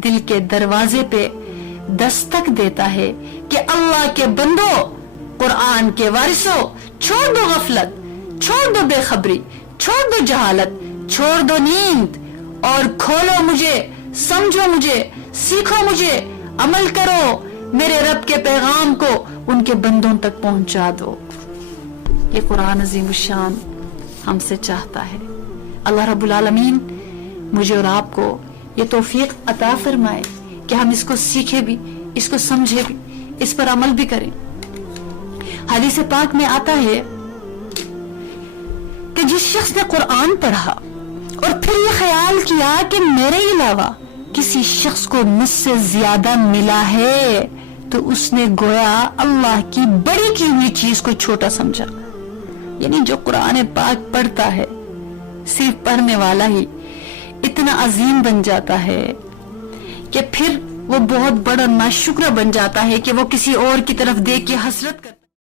दिल के दरवाजे पे दस्तक देता है कि अल्लाह के बंदो, कुरान के वारिसो, छोड़ दो गफलत, छोड़ दो बेखबरी, छोड़ दो जहालत, छोड़ दो नींद और खोलो मुझे, समझो मुझे, सीखो मुझे, अमल करो, मेरे रब के पैगाम को उनके बंदों तक पहुंचा दो। ये कुरान अजीम शान हमसे चाहता है। अल्लाह रब्बुल आलमीन मुझे और आपको ये तौफीक अता फरमाए कि हम इसको सीखे भी, इसको समझे भी, इस पर अमल भी करें। हदीस पाक में आता है कि जिस शख्स ने कुरान पढ़ा और फिर ये ख्याल किया कि मेरे अलावा किसी शख्स को मुझसे ज्यादा मिला है, तो उसने गोया अल्लाह की बड़ी की हुई चीज को छोटा समझा। यानी जो कुरान पाक पढ़ता है, सिर्फ पढ़ने वाला ही इतना अजीम बन जाता है कि फिर वो बहुत बड़ा नाशुक्र बन जाता है कि वो किसी और की तरफ देख के हसरत करता है।